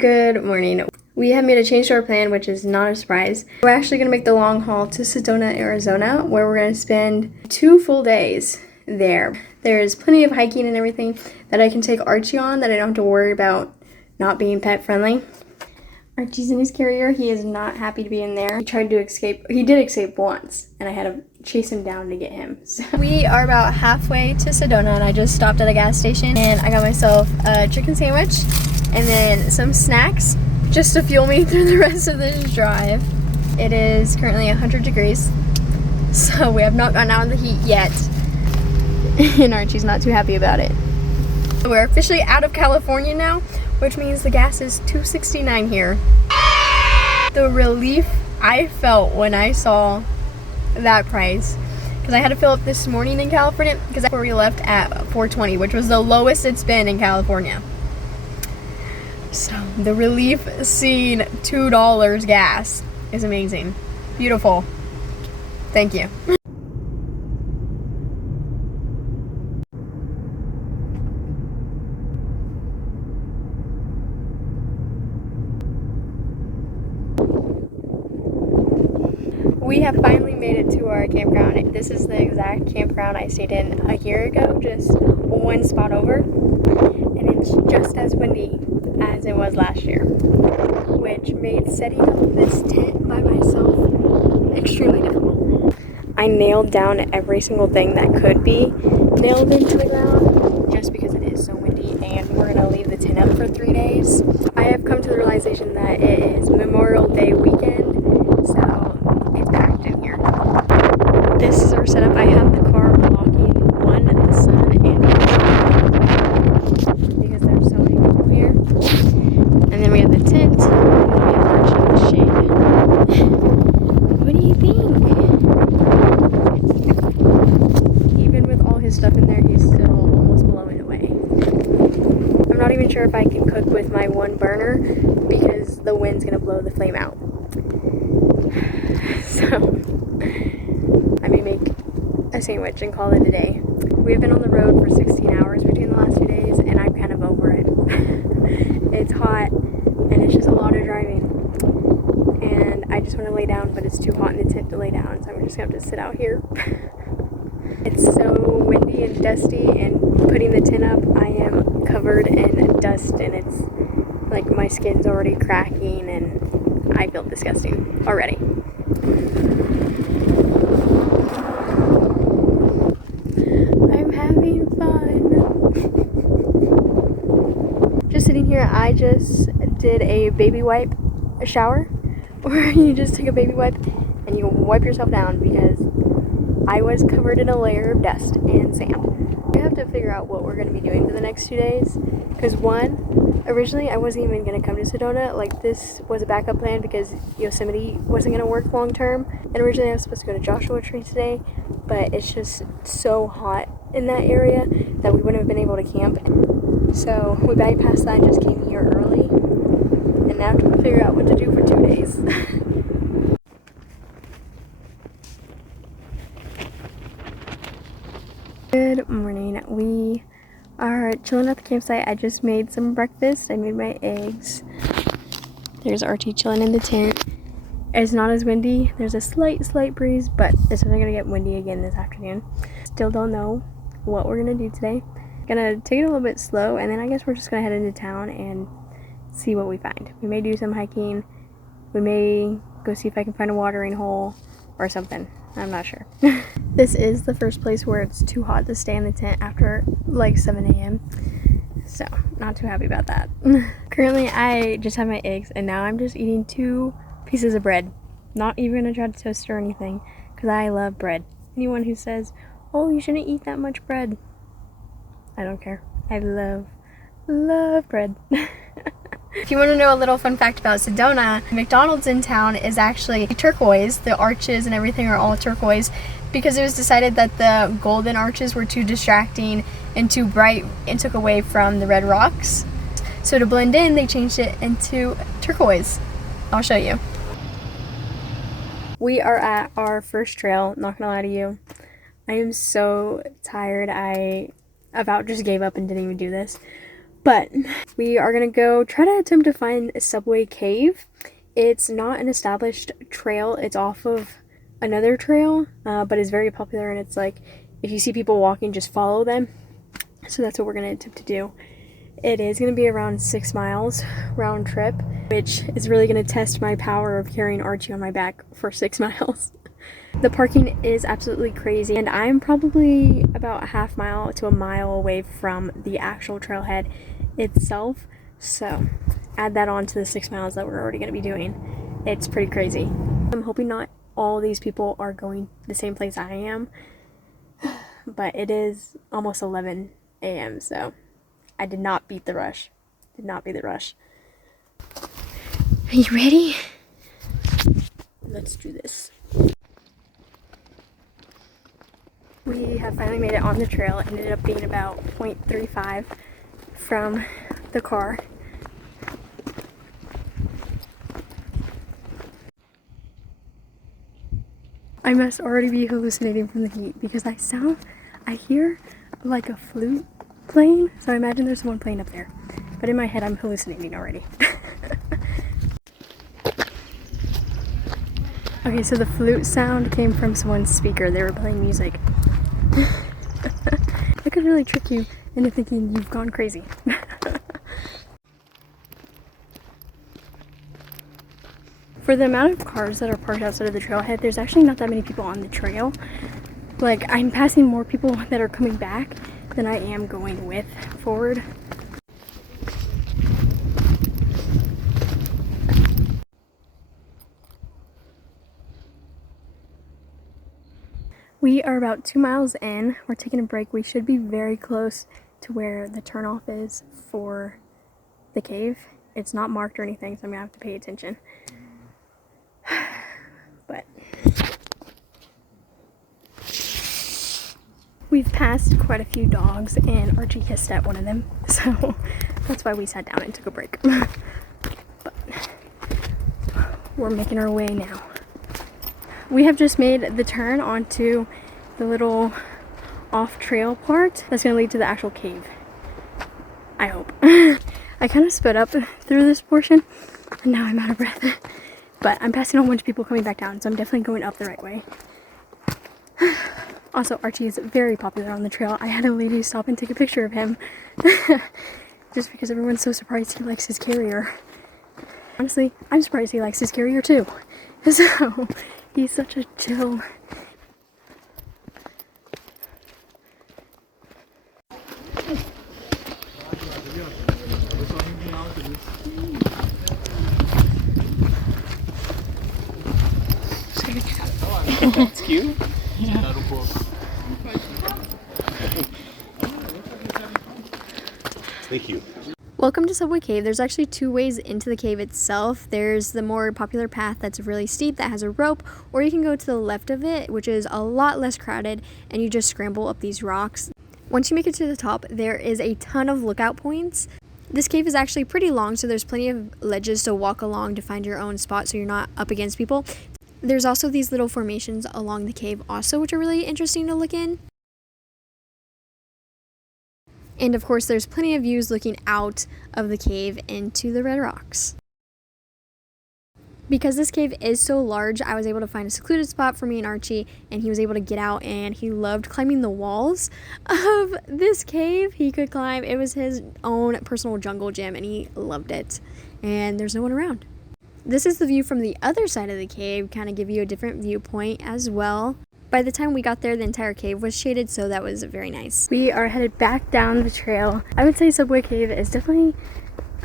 Good morning. We have made a change to our plan, which is not a surprise. We're actually going to make the long haul to Sedona, Arizona, where we're going to spend 2 full days there. There's plenty of hiking and everything that I can take Archie on that I don't have to worry about not being pet friendly. Archie's in his carrier. He is not happy to be in there. He tried to escape. He did escape once, and I had to chase him down to get him. So we are about halfway to Sedona, and I just stopped at a gas station, and I got myself a chicken sandwich and then some snacks just to fuel me through the rest of this drive. It is currently 100 degrees, so we have not gotten out in the heat yet, and Archie's not too happy about it. We're officially out of California now, which means the gas is $2.69 here. The relief I felt when I saw that price, because I had to fill up this morning in California, because that's where we left at $4.20, which was the lowest it's been in California. So the relief seeing $2 gas is amazing. Beautiful. Thank you. We have finally made it to our campground. This is the exact campground I stayed in a year ago, just one spot over, and it's just as windy as it was last year, which made setting up this tent by myself extremely difficult. I nailed down every single thing that could be nailed into the ground just because it is so windy, and we're going to leave the tent up for 3 days. I have come to the realization that it is Memorial Day weekend, so it's packed in here. This is our setup. I have the car blocking the sun and because there's so many people here. And then we have the tent, and then we have Archie in the shade. What do you think? Even with all his stuff in there, he's still almost blowing away. I'm not even sure if I can cook with my one burner because the wind's gonna blow the flame out. So I may make a sandwich and call it a day. We have been on the road for 16 hours between the last 2 days, and I'm kind of over it. It's hot, and it's just a lot of driving. And I just want to lay down, but it's too hot in the tent to lay down, so I'm just going to have to sit out here. It's so windy and dusty, and putting the tent up, I am covered in dust, and it's like my skin's already cracking, and I feel disgusting already. I'm having fun. Just sitting here, I just did a baby wipe shower, where you just take a baby wipe and you wipe yourself down because I was covered in a layer of dust and sand. We have to figure out what we're going to be doing for the next 2 days, because one, originally I wasn't even going to come to Sedona. Like, this was a backup plan because Yosemite wasn't going to work long term, and originally I was supposed to go to Joshua Tree today, but it's just so hot in that area that we wouldn't have been able to camp. So we bypassed that and just came here early, and now to figure out what to do for 2 days. Good morning. We are chilling at the campsite. I just made some breakfast. I made my eggs. There's Archie chilling in the tent. It's not as windy. There's a slight breeze, but it's only gonna get windy again this afternoon. Still don't know what we're gonna do today. Gonna take it a little bit slow, and then I guess we're just gonna head into town and see what we find. We may do some hiking. We may go see if I can find a watering hole or something. I'm not sure. This is the first place where it's too hot to stay in the tent after like 7 a.m. So not too happy about that. Currently I just have my eggs, and now I'm just eating 2 pieces of bread. Not even gonna try to toast or anything because I love bread. Anyone who says, oh, you shouldn't eat that much bread, I don't care. I love bread. If you want to know a little fun fact about Sedona, McDonald's in town is actually turquoise. The arches and everything are all turquoise because it was decided that the golden arches were too distracting and too bright and took away from the red rocks. So to blend in, they changed it into turquoise. I'll show you. We are at our first trail, not gonna lie to you. I am so tired. I about just gave up and didn't even do this. But we are gonna go try to attempt to find a Subway Cave. It's not an established trail, it's off of another trail, but it's very popular, and it's like if you see people walking, just follow them. So that's what we're gonna attempt to do. It is gonna be around 6 miles round trip, which is really gonna test my power of carrying Archie on my back for 6 miles. The parking is absolutely crazy, and I'm probably about a half mile to a mile away from the actual trailhead itself. So add that on to the 6 miles that we're already going to be doing. It's pretty crazy. I'm hoping not all these people are going the same place I am, but it is almost 11 a.m. so I did not beat the rush. Did not beat the rush. Are you ready? Let's do this. We have finally made it on the trail. It ended up being about 0.35 from the car. I must already be hallucinating from the heat because I hear like a flute playing, so I imagine there's someone playing up there. But in my head, I'm hallucinating already. Okay, so the flute sound came from someone's speaker. They were playing music. That could really trick you into thinking you've gone crazy. For the amount of cars that are parked outside of the trailhead, there's actually not that many people on the trail. Like, I'm passing more people that are coming back than I am going with forward. We are about 2 miles in. We're taking a break. We should be very close to where the turnoff is for the cave. It's not marked or anything, so I'm gonna have to pay attention. But we've passed quite a few dogs, and Archie hissed at one of them, so that's why we sat down and took a break. But we're making our way now. We have just made the turn onto the little off-trail part that's going to lead to the actual cave. I hope. I kind of sped up through this portion, and now I'm out of breath. But I'm passing on a bunch of people coming back down, so I'm definitely going up the right way. Also, Archie is very popular on the trail. I had a lady stop and take a picture of him. Just because everyone's so surprised he likes his carrier. Honestly, I'm surprised he likes his carrier too. So, he's such a chill. That's cute. Yeah. Thank you. Welcome to Subway Cave. There's actually 2 ways into the cave itself. There's the more popular path that's really steep that has a rope, or you can go to the left of it, which is a lot less crowded, and you just scramble up these rocks. Once you make it to the top, there is a ton of lookout points. This cave is actually pretty long, so there's plenty of ledges to walk along to find your own spot so you're not up against people. There's also these little formations along the cave also, which are really interesting to look in. And of course, there's plenty of views looking out of the cave into the red rocks. Because this cave is so large, I was able to find a secluded spot for me and Archie, and he was able to get out, and he loved climbing the walls of this cave. He could climb. It was his own personal jungle gym, and he loved it. And there's no one around. This is the view from the other side of the cave, kind of give you a different viewpoint as well. By the time we got there, the entire cave was shaded, so that was very nice. We are headed back down the trail. I would say Subway Cave is definitely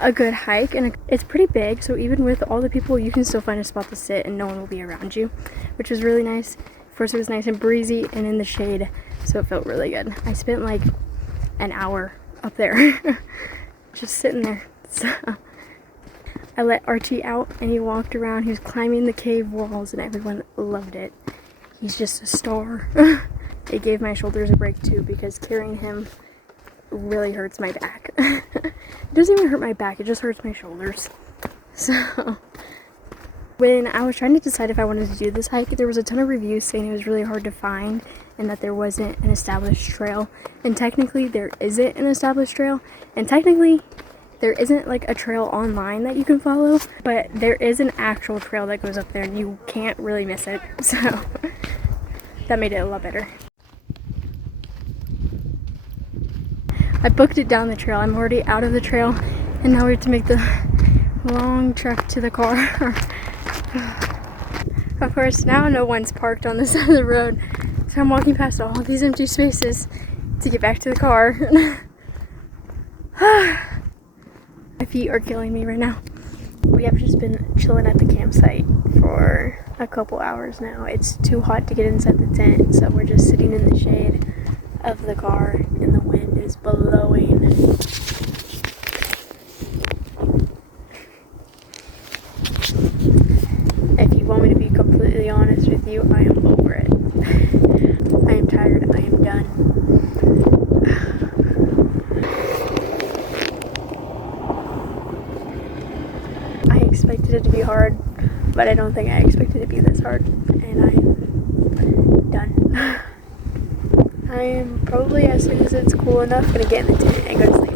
a good hike, and it's pretty big, so even with all the people, you can still find a spot to sit and no one will be around you, which was really nice. First, it was nice and breezy and in the shade, so it felt really good. I spent like an hour up there, just sitting there. So I let Archie out, and he walked around. He was climbing the cave walls, and everyone loved it. He's just a star. It gave my shoulders a break too, because carrying him really hurts my back. It doesn't even hurt my back, it just hurts my shoulders. So when I was trying to decide if I wanted to do this hike, there was a ton of reviews saying it was really hard to find and that there wasn't an established trail. And technically there isn't an established trail, and technically there isn't like a trail online that you can follow, but there is an actual trail that goes up there and you can't really miss it. So that made it a lot better. I booked it down the trail. I'm already out of the trail, and now we have to make the long trek to the car. Of course, now no one's parked on this side of the road, so I'm walking past all these empty spaces to get back to the car. My feet are killing me right now. We have just been chilling at the campsite for a couple hours now. It's too hot to get inside the tent, so we're just sitting in the shade of the car, and the wind is blowing. If you want me to be completely honest with you, I am over it. I am tired. I am done. I expected it to be hard, but I don't think I expected it to be this hard, and I'm done. I am probably, as soon as it's cool enough, gonna get in the tent and go to sleep.